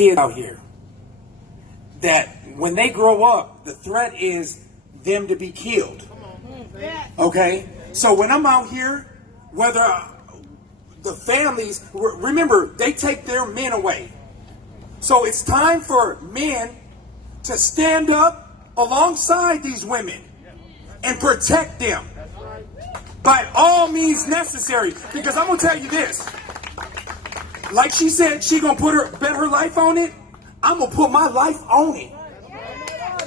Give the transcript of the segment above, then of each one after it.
kids out here that when they grow up, the threat is them to be killed. Okay? So when I'm out here, whether the families, remember, they take their men away. So it's time for men to stand up alongside these women and protect them by all means necessary. Because I'm going to tell you this. Like she said, she going to bet her life on it. I'm going to put my life on it.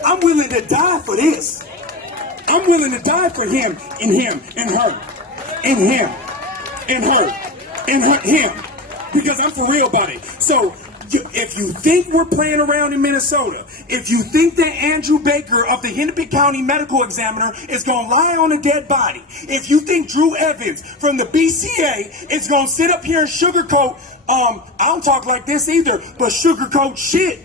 I'm willing to die for this. I'm willing to die for him and her and him and her and him, because I'm for real about it. So if you think we're playing around in Minnesota, if you think that Andrew Baker of the Hennepin County Medical Examiner is going to lie on a dead body, if you think Drew Evans from the BCA is going to sit up here and sugarcoat, I don't talk like this either, but sugarcoat shit.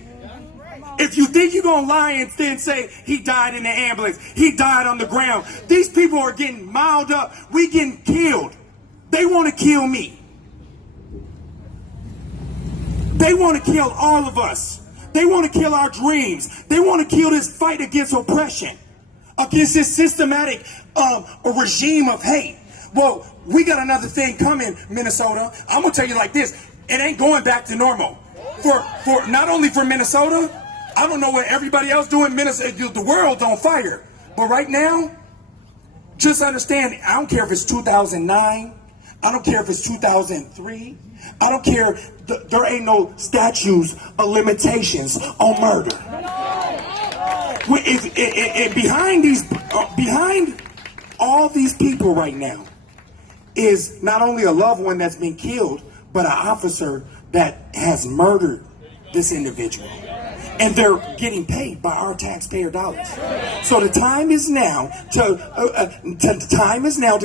If you think you're going to lie and then say he died in the ambulance, he died on the ground, these people are getting miled up. We getting killed. They want to kill me. They want to kill all of us. They want to kill our dreams. They want to kill this fight against oppression, against this systematic regime of hate. Well, we got another thing coming, Minnesota. I'm going to tell you like this. It ain't going back to normal. For not only for Minnesota, I don't know what everybody else doing. Minnesota, the world's on fire. But right now, just understand, I don't care if it's 2009. I don't care if it's 2003. I don't care. There ain't no statutes of limitations on murder. Behind all these people right now is not only a loved one that's been killed, but an officer that has murdered this individual. And they're getting paid by our taxpayer dollars. So the time is now to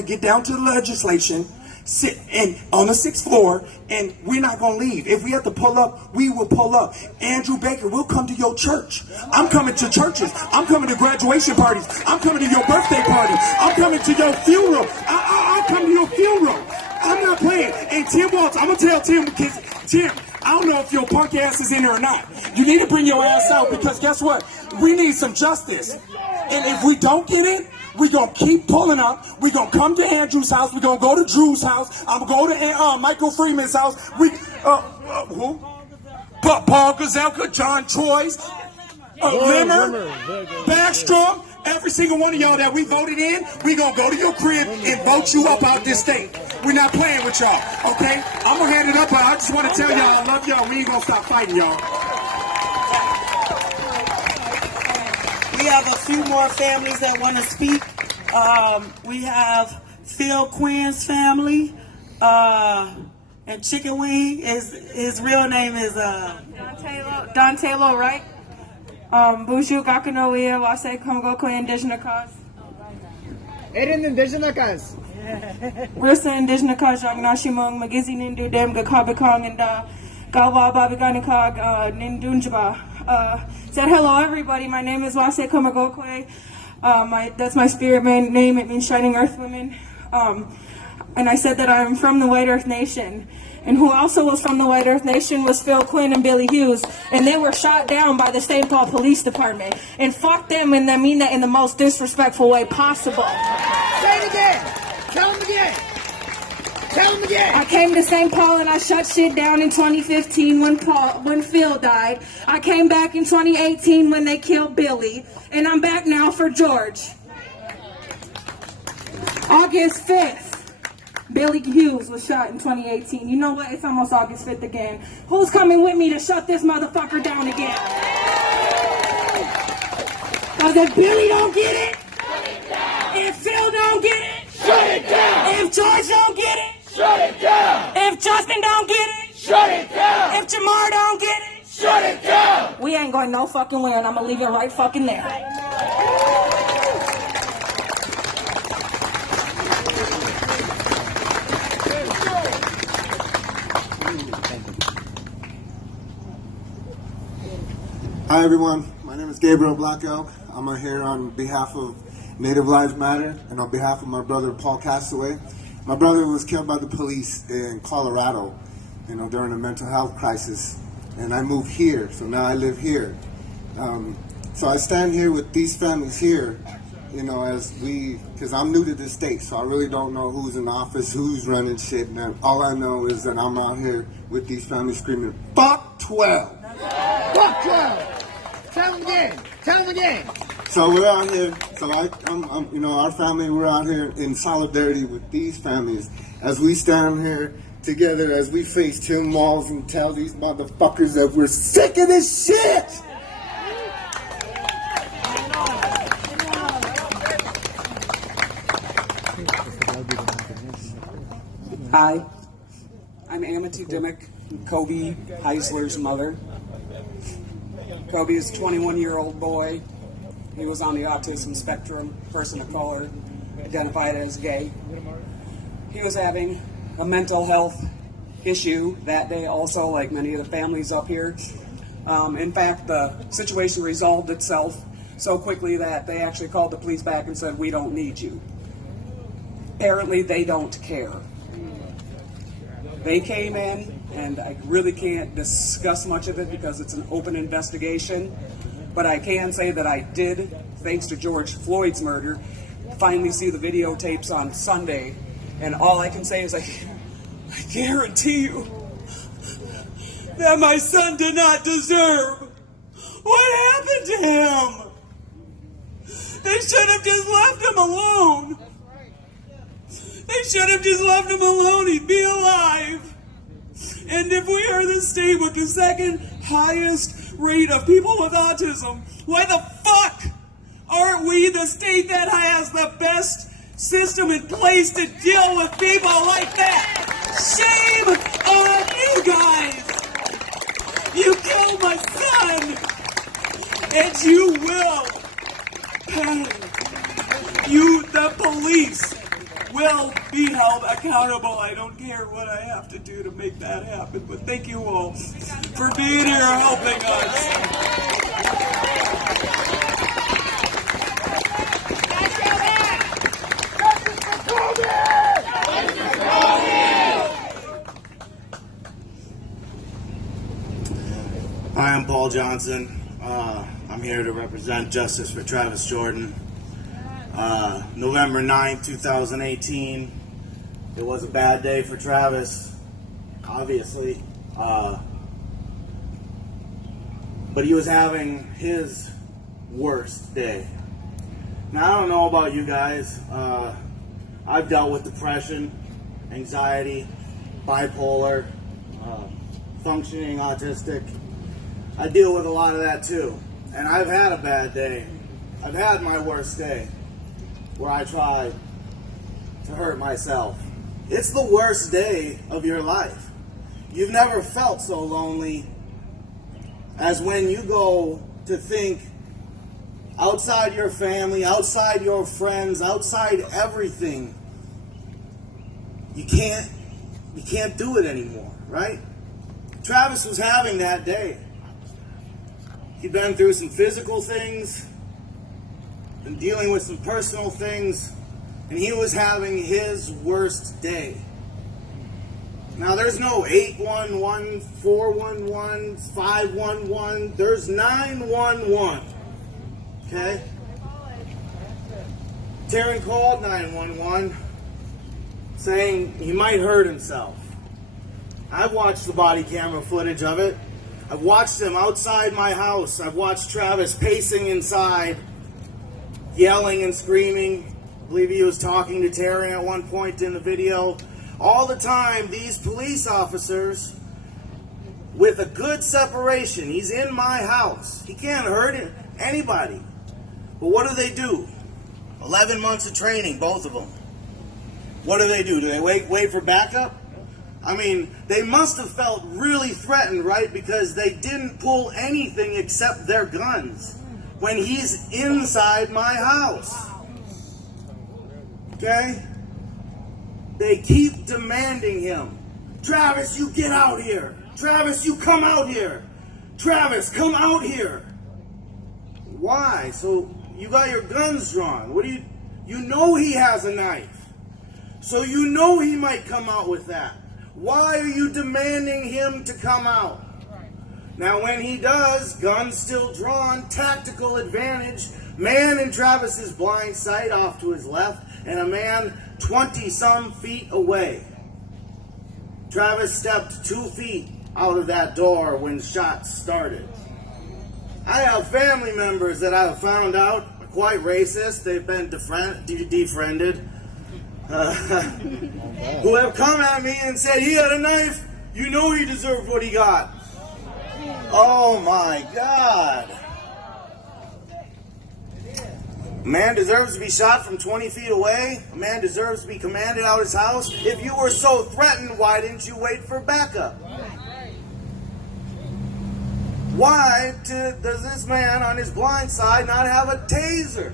get down to the legislation, sit and on the 6th floor, and we're not going to leave. If we have to pull up, we will pull up. Andrew Baker, we'll come to your church. I'm coming to churches. I'm coming to graduation parties. I'm coming to your birthday party. I'm coming to your funeral. I'll come to your funeral. I'm not playing. And Tim Waltz, I'm going to tell Tim, because Tim, I don't know if your punk ass is in there or not. You need to bring your ass out, because guess what? We need some justice. And if we don't get it, we're going to keep pulling up. We're going to come to Andrew's house. We're going to go to Drew's house. I'm going to go to Michael Freeman's house. Who? Paul Gazelka, John Troy's, Limmer, Backstrom. Every single one of y'all that we voted in, we're going to go to your crib and vote you up out this state. We're not playing with y'all, okay? I'm going to hand it up, but I just want to tell y'all I love y'all. We ain't going to stop fighting y'all. We have a few more families that want to speak. We have Phil Quinn's family, and Chicken Wing. His real name is Don Taylor, right? Buju Gakanoia, Wase Kongo Kwe Indigenous Cause. Erin Indigenous Cause. Wilson Indigenous Cause, Yagnashimong, Magizi Nindu Dem, Gakabakong, and Gawa Babiganikog, Nindunjaba. Said hello, everybody. My name is Wase Komagokwe. That's my spirit name. It means Shining Earth Women. And I said that I'm from the White Earth Nation. And who also was from the White Earth Nation was Phil Quinn and Billy Hughes. And they were shot down by the St. Paul Police Department. And fuck them, and I mean that in the most disrespectful way possible. Say it again. Tell them again. Tell them again. I came to St. Paul and I shut shit down in 2015 when Phil died. I came back in 2018 when they killed Billy. And I'm back now for George. August 5th. Billy Hughes was shot in 2018. You know what? It's almost August 5th again. Who's coming with me to shut this motherfucker down again? Because if Billy don't get it, shut it down. If Phil don't get it, shut it down. If George don't get it, shut it down. If Justin don't get it, shut it down. If Jamar don't get it, shut it down. We ain't going no fucking where, and I'm going to leave it right fucking there. Hi everyone, my name is Gabriel Black Elk. I'm here on behalf of Native Lives Matter and on behalf of my brother Paul Castaway. My brother was killed by the police in Colorado, during a mental health crisis. and I moved here, so now I live here. So I stand here with these families here, you know, because I'm new to this state, so I really don't know who's in office, who's running shit, and all I know is that I'm out here with these families screaming, fuck 12! Fuck 12! Tell them again! Tell them again! So we're out here, I'm you know, our family, we're out here in solidarity with these families as we stand here together, as we face 10 walls and tell these motherfuckers that we're sick of this shit! Hi, I'm Amity Dimmick, Kobe Heisler's mother. Kobe is a 21-year-old boy. He was on the autism spectrum, person of color, identified as gay. He was having a mental health issue that day also, like many of the families up here. In fact, the situation resolved itself so quickly that they actually called the police back and said, "We don't need you." Apparently, they don't care. They came in, and I really can't discuss much of it because it's an open investigation, but I can say that I did, thanks to George Floyd's murder, finally see the videotapes on Sunday, and all I can say is I guarantee you that my son did not deserve what happened to him. They should have just left him alone. They should have just left him alone. He'd be alive. And if we are the state with the second highest rate of people with autism, why the fuck aren't we the state that has the best system in place to deal with people like that? Shame on you guys. You killed my son, and you will pay. The police will be held accountable. I don't care what I have to do to make that happen, but thank you all for being here helping us. Hi, I'm Paul Johnson. I'm here to represent Justice for Travis Jordan. November 9th, 2018. It was a bad day for Travis, obviously. But he was having his worst day. Now, I don't know about you guys. I've dealt with depression, anxiety, bipolar, functioning autistic. I deal with a lot of that too. And I've had a bad day. I've had my worst day where I tried to hurt myself. It's the worst day of your life. You've never felt so lonely as when you go to think outside your family, outside your friends, outside everything. You can't do it anymore, right? Travis was having that day. He'd been through some physical things and dealing with some personal things, and he was having his worst day. Now, there's no 811, 411, 511. There's 911. Okay? Taryn called 911 saying he might hurt himself. I've watched the body camera footage of it. I've watched him outside my house. I've watched Travis pacing inside, yelling and screaming. I believe he was talking to Taryn at one point in the video. All the time, these police officers, with a good separation, he's in my house. He can't hurt anybody. But what do? 11 months of training, both of them. What do? Do they wait for backup? I mean, they must have felt really threatened, right? Because they didn't pull anything except their guns when he's inside my house. Okay? They keep demanding him. Travis, you get out here. Travis, you come out here. Travis, come out here. Why? So you got your guns drawn. What do you know he has a knife. So you know he might come out with that. Why are you demanding him to come out? Now when he does, guns still drawn, tactical advantage, man in Travis's blind sight off to his left, and a man 20-some feet away. Travis stepped 2 feet out of that door when shots started. I have family members that I have found out are quite racist. They've been defriended. Who have come at me and said, he had a knife, you know he deserved what he got. Oh my God. A man deserves to be shot from 20 feet away. A man deserves to be commanded out of his house. If you were so threatened, why didn't you wait for backup? Why does this man on his blind side not have a taser?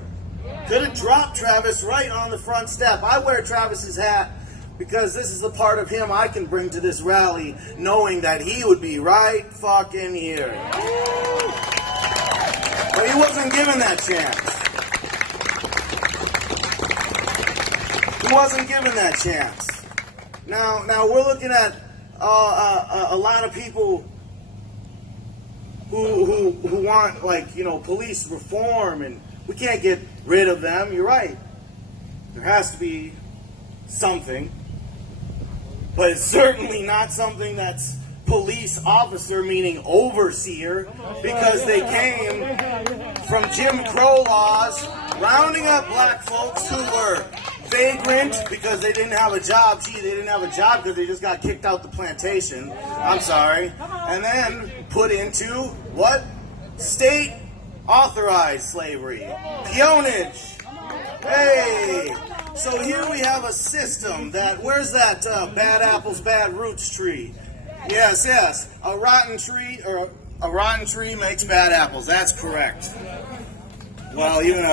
Could have dropped Travis right on the front step. I wear Travis's hat because this is the part of him I can bring to this rally, knowing that he would be right fucking here. But he wasn't given that chance. He wasn't given that chance. Now we're looking at a lot of people who want, like, you know, police reform, and we can't get rid of them. You're right. There has to be something. But it's certainly not something that's police officer, meaning overseer, because they came from Jim Crow laws, rounding up black folks who were vagrant because they didn't have a job. Gee, they didn't have a job because they just got kicked out the plantation. I'm sorry. And then put into what? State authorized slavery. Peonage. Hey. So here we have a system that, where's that bad apples, bad roots tree? Yes. A rotten tree makes bad apples. That's correct. Well, even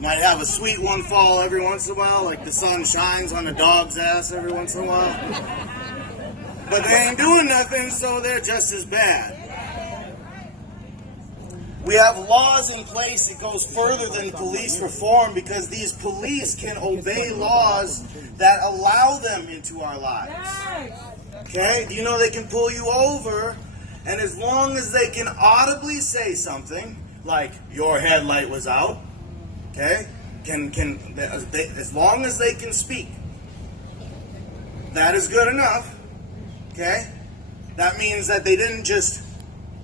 might have a sweet one fall every once in a while, like the sun shines on a dog's ass every once in a while. But they ain't doing nothing, so they're just as bad. We have laws in place that goes further than police reform because these police can obey laws that allow them into our lives. Okay? Do you know they can pull you over, and as long as they can audibly say something, like your headlight was out, okay? As long as they can speak, that is good enough. Okay? That means that they didn't just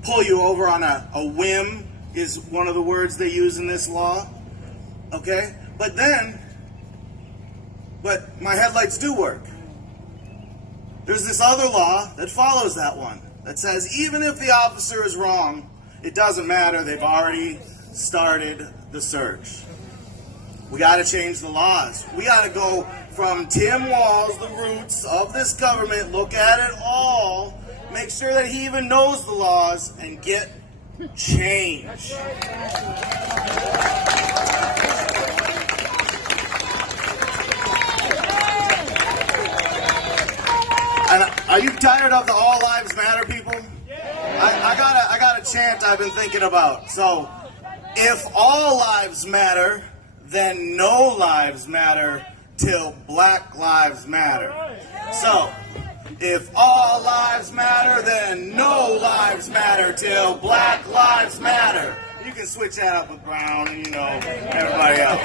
pull you over on a whim, is one of the words they use in this law. Okay? But my headlights do work. There's this other law that follows that one, that says even if the officer is wrong, it doesn't matter, they've already started the search. We got to change the laws. We got to go from Tim Walz, the roots of this government, look at it all, make sure that he even knows the laws, and get change. And are you tired of the all lives matter people? I got a chant I've been thinking about. So, if all lives matter, then no lives matter till Black Lives Matter. So, if all lives matter, then no lives matter till Black Lives Matter. You can switch that up with Brown and, you know, everybody else.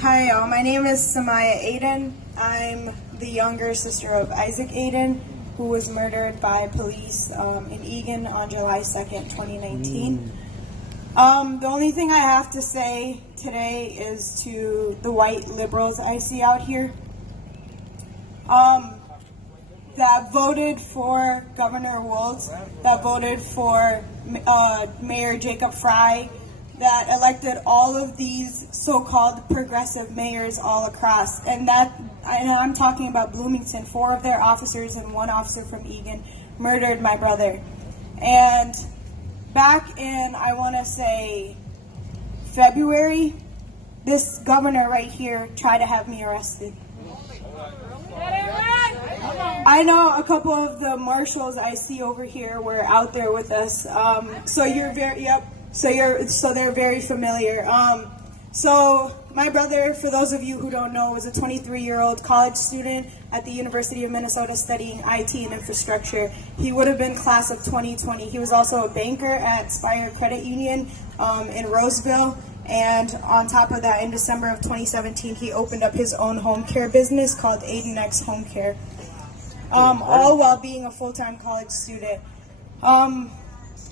Hi, y'all. My name is Samaya Aiden. I'm the younger sister of Isaac Aiden, who was murdered by police in Egan on July 2nd, 2019. The only thing I have to say today is to the white liberals I see out here that voted for Governor Walz, that voted for Mayor Jacob Fry, that elected all of these so-called progressive mayors all across. And I'm talking about Bloomington. 4 of their officers and 1 officer from Egan murdered my brother. And back in, I want to say, February, this governor right here tried to have me arrested. I know a couple of the marshals I see over here were out there with us. So you're very, yep. So they're very familiar. So my brother, for those of you who don't know, was a 23-year-old college student at the University of Minnesota studying IT and infrastructure. He would have been class of 2020. He was also a banker at Spire Credit Union in Roseville. And on top of that, in December of 2017, he opened up his own home care business called Aidenx Home Care, all while being a full-time college student.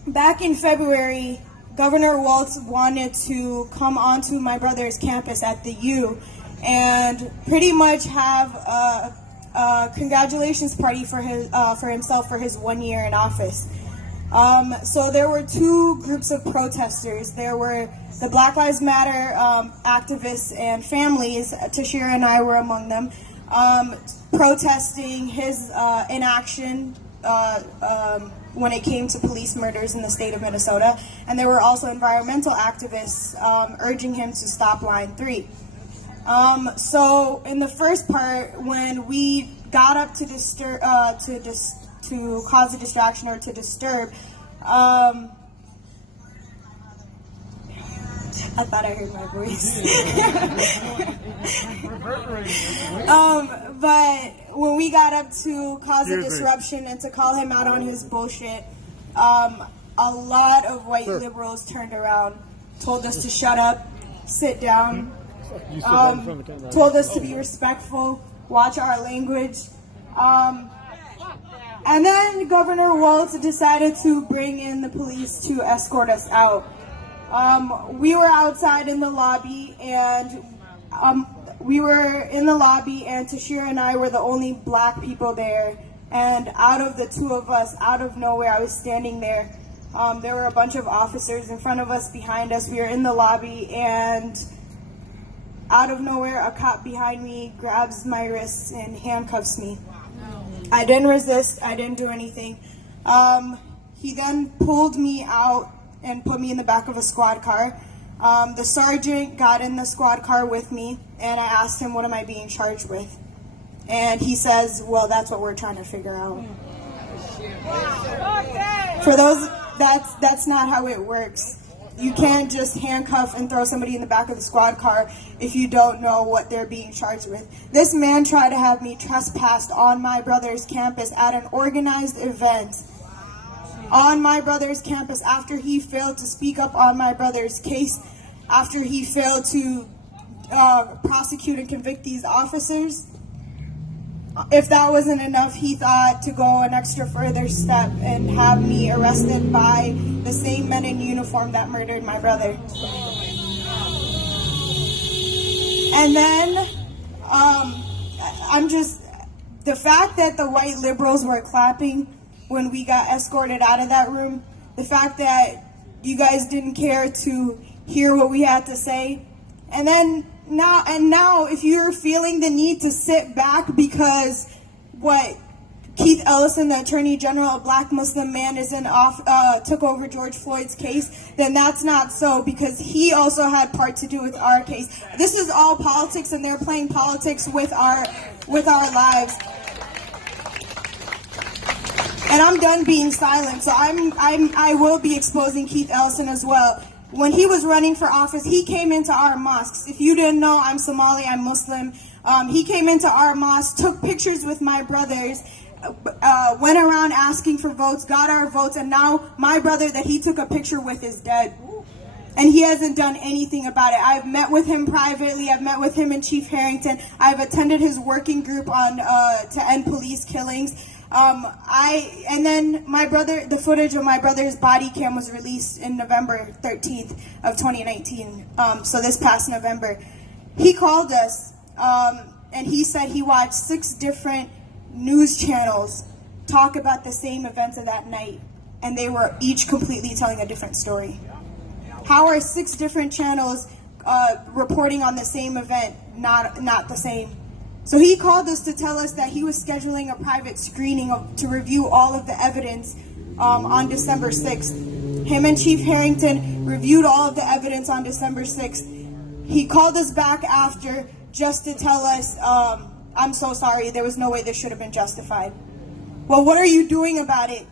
Back in February, Governor Walz wanted to come onto my brother's campus at the U and pretty much have a congratulations party for himself for his 1 year in office. So there were two groups of protesters. There were the Black Lives Matter activists and families. Tashira and I were among them, protesting his inaction when it came to police murders in the state of Minnesota. And there were also environmental activists urging him to stop Line 3. So in the first part, when we got up to cause a distraction or to disturb, I thought I heard my voice. But when we got up to cause a disruption and to call him out on his bullshit, a lot of white liberals turned around, told us to shut up, sit down, told us to be respectful, watch our language. And then Governor Walz decided to bring in the police to escort us out. We were outside in the lobby, and Tashira and I were the only black people there. And out of the two of us, out of nowhere, I was standing there. There were a bunch of officers in front of us, behind us. We were in the lobby, and out of nowhere, a cop behind me grabs my wrists and handcuffs me. I didn't resist. I didn't do anything. He then pulled me out and put me in the back of a squad car. The sergeant got in the squad car with me, and I asked him, what am I being charged with? And he says, well, that's what we're trying to figure out. For those, that's not how it works. You can't just handcuff and throw somebody in the back of the squad car if you don't know what they're being charged with. This man tried to have me trespassed on my brother's campus at an organized event. On my brother's campus, after he failed to speak up on my brother's case, after he failed to prosecute and convict these officers. If that wasn't enough, he thought to go an extra further step and have me arrested by the same men in uniform that murdered my brother. And then, the fact that the white liberals were clapping when we got escorted out of that room, the fact that you guys didn't care to hear what we had to say, and then now if you're feeling the need to sit back because Keith Ellison, the Attorney General, a black Muslim man, took over George Floyd's case, then that's not so, because he also had part to do with our case. This is all politics, and they're playing politics with our lives. And I'm done being silent, so I will be exposing Keith Ellison as well. When he was running for office, he came into our mosques. If you didn't know, I'm Somali, I'm Muslim. He came into our mosque, took pictures with my brothers, went around asking for votes, got our votes, and now my brother that he took a picture with is dead. And he hasn't done anything about it. I've met with him privately. I've met with him and Chief Harrington. I've attended his working group on to end police killings. And then the footage of my brother's body cam was released in November 13th of 2019. So this past November, he called us, and he said he watched 6 different news channels talk about the same events of that night, and they were each completely telling a different story. How are 6 different channels reporting on the same event not the same? So he called us to tell us that he was scheduling a private screening to review all of the evidence on December 6th. Him and Chief Harrington reviewed all of the evidence on December 6th. He called us back after just to tell us, I'm so sorry, there was no way this should have been justified. Well, what are you doing about it?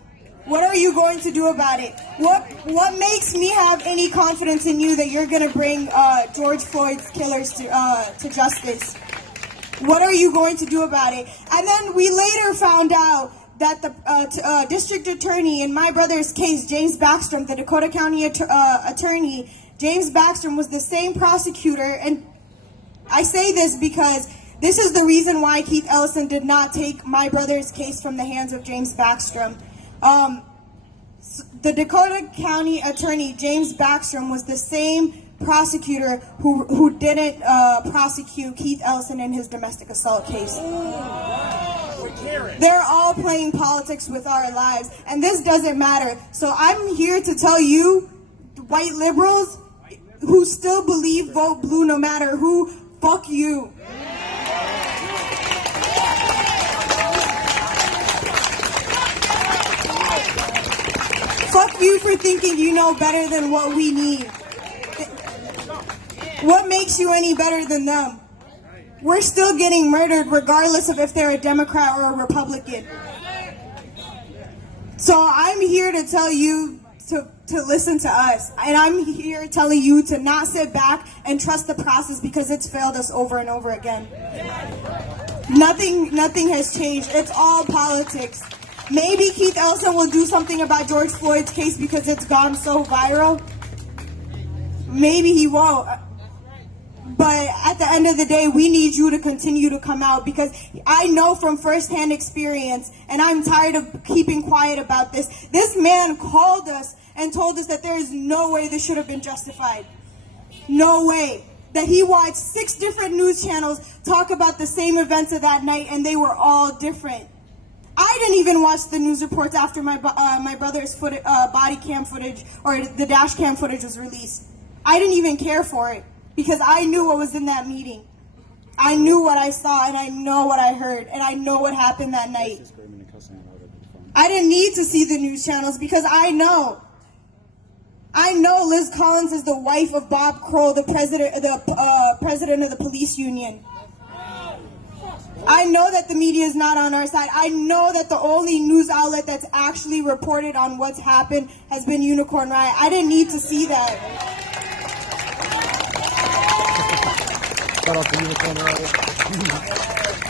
What are you going to do about it? What makes me have any confidence in you that you're going to bring George Floyd's killers to justice? What are you going to do about it? And then we later found out that the district attorney in my brother's case, James Backstrom, the Dakota County attorney, James Backstrom was the same prosecutor. And I say this because this is the reason why Keith Ellison did not take my brother's case from the hands of James Backstrom. The Dakota County attorney, James Backstrom, was the same prosecutor who didn't prosecute Keith Ellison in his domestic assault case. They're all playing politics with our lives, and this doesn't matter. So I'm here to tell you, white liberals who still believe vote blue no matter who, fuck you. Fuck you for thinking you know better than what we need. What makes you any better than them? We're still getting murdered regardless of if they're a Democrat or a Republican. So I'm here to tell you to listen to us. And I'm here telling you to not sit back and trust the process because it's failed us over and over again. Nothing has changed. It's all politics. Maybe Keith Ellison will do something about George Floyd's case because it's gone so viral. Maybe he won't. But at the end of the day, we need you to continue to come out because I know from firsthand experience, and I'm tired of keeping quiet about this. This man called us and told us that there is no way this should have been justified. No way. That he watched 6 different news channels talk about the same events of that night, and they were all different. I didn't even watch the news reports after my brother's body cam footage or the dash cam footage was released. I didn't even care for it because I knew what was in that meeting. I knew what I saw, and I know what I heard, and I know what happened that night. I didn't need to see the news channels because I know Liz Collins is the wife of Bob Kroll, the president of the police union. I know that the media is not on our side. I know that the only news outlet that's actually reported on what's happened has been Unicorn Riot. I didn't need to see that.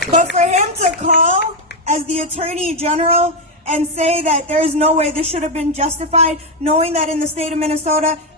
But for him to call as the Attorney General and say that there is no way this should have been justified, knowing that in the state of Minnesota,